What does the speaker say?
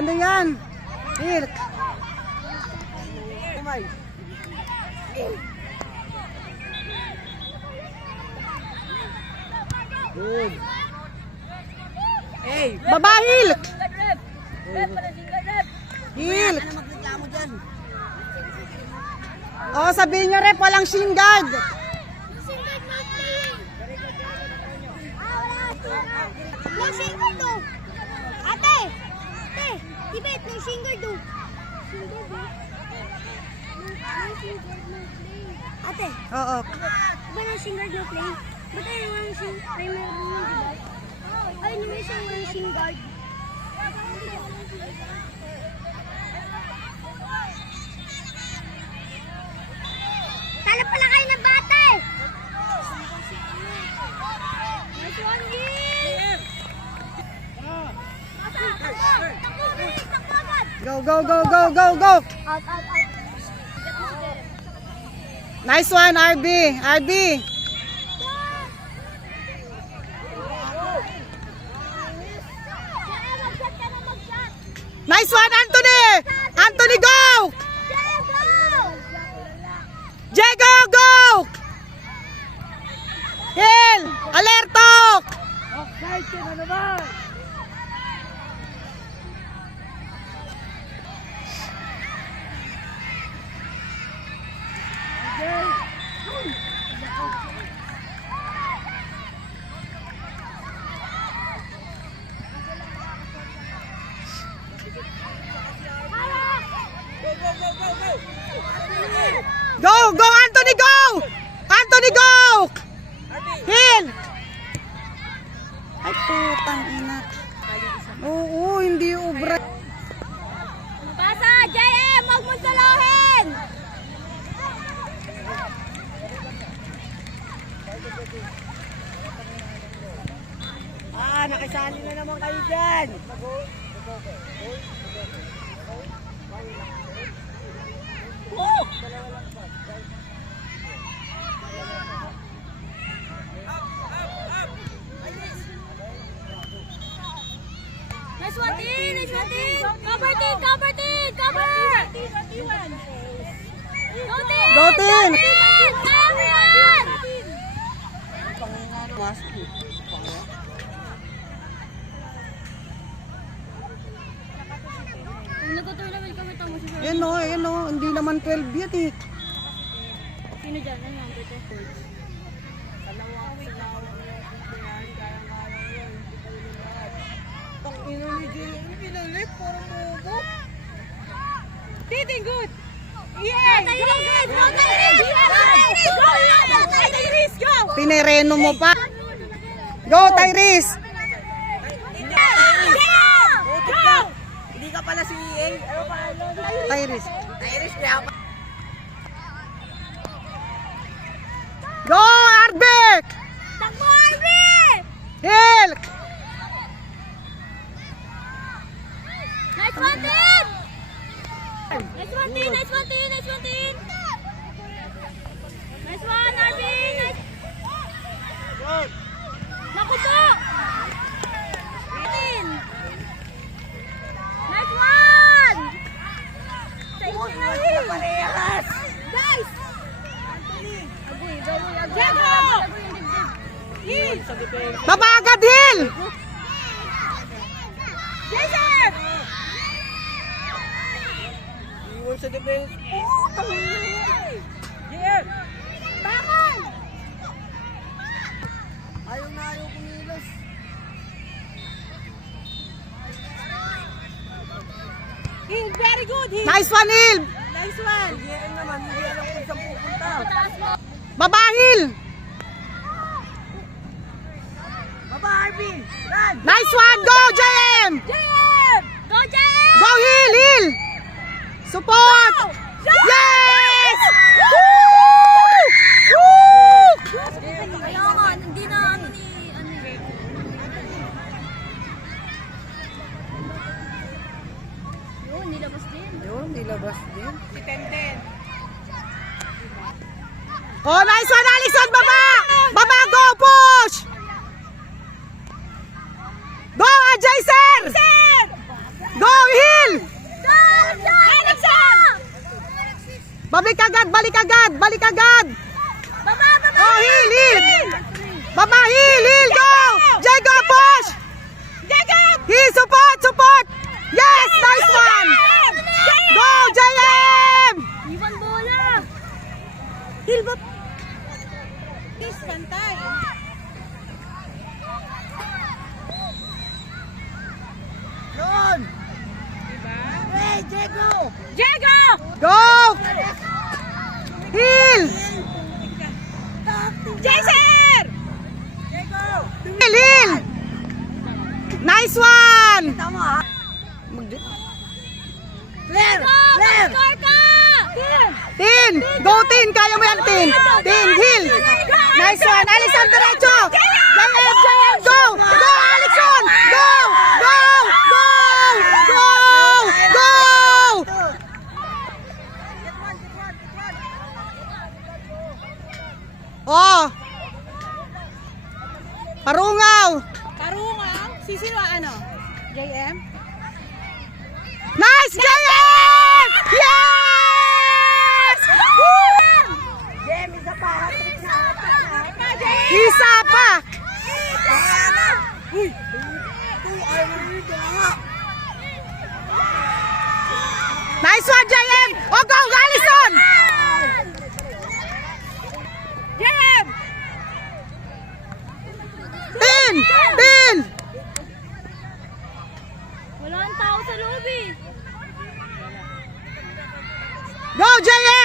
Ano yan? Hilk. Good. Hey! Baba, Hilk. Hilk! Hilk. Ano magreklamo dyan? Oo, sabihin nyo rep, walang shin guard. No singer do. Ate! Ate! Tibet, no singer do. Singer do? No singer no play. Ate! Oo. Diba no singer no play? Ba't tayo walang sing... Ay, meron yun, diba? Ay, yung isang walang sing guard. Tala pala kayo ng bata eh! Nice one, Gil! Go, go, go, go, go, go. Out, out, out. Nice one, RB. RB. Nice one, Anthony. Anthony, go. Diego, go. Hill, alerto. Offside ka na naman! Go, go, Anthony, go. Anthony, go. Hill. Ay, putang ina. Oo, hindi ubra. Pasa, JM! Huwag mong salohin! Nakisali na naman kayo dyan! Nice one, team! Nice one, team! Cover, team! Cover, team! Cover! Go, team! Go, team! Cover! Nagtutournament kami ito mo si Sir. Yan o, hindi naman 12 yan eh. Sino dyan? Ano yung number 10? Titing good! Yeah! Go, Tyrese! Go, Tyrese! Go, Tyrese! Go! Tinereno mo pa. Go, Tyrese! Go! Hindi ka pala si A. Ano pa? Tyrese. Iris kaya pa. Go, Arbek! Takbo, Arby! Hill! Nice one, team! Nice one, team! Nice one, team! Nice one, team! Nice one, Arby! Nice... Naku po! Team! Nice one! Parehas! Guys! Diego! Baba agad, Hill! Jason! Iwan sa defense. Bakon! Ayaw na ayaw kumilos. Hill, very good! Hill! Nice one, Hill! Nice one! JM naman, hindi alam kung saan pupunta. Baba, Hill! Baba, Arvin! Run! Nice one! Go, JM! JM! Go, JM! Go, Hill! Hill! Support! Yes! Woo! Woo! Kaya nga, hindi na ano ni... Yun, nilabas din. Yun, nilabas din. Si Tenten. Oh, nice one, Allison! Baba! Baba, go! Push! Go, Ajay, sir! Go, Hill! Balik agad, balik agad, balik agad. Baba, baba. Oh, heel. Baba, heel, go. Jago, push. Heel, support. Yes, nice one. Go, JM. Iwan bola. Heel ba? Please, pantay. Yun! Hey, Diego! Go. Heel. Jason! Heel. Nice one. Tama ha? Clear! Clear! Score ka! Tin. Go, Tin. Kaya mo yan, Tin. Tin, heel. Nice one. Alexon, diretso. JM, go. Go, Alexon. Go. Oh. Parungaw. Sino ano? JM? Nice, JM! Yes! Woo! Jem, isa pa. Hat-trick na. Isa pa. Uy! Ito, ayaw mo dito nga. Nice one, JM! Oh, go, Allison! JM! Tin! Wala ang tao sa loob eh. Go, JM!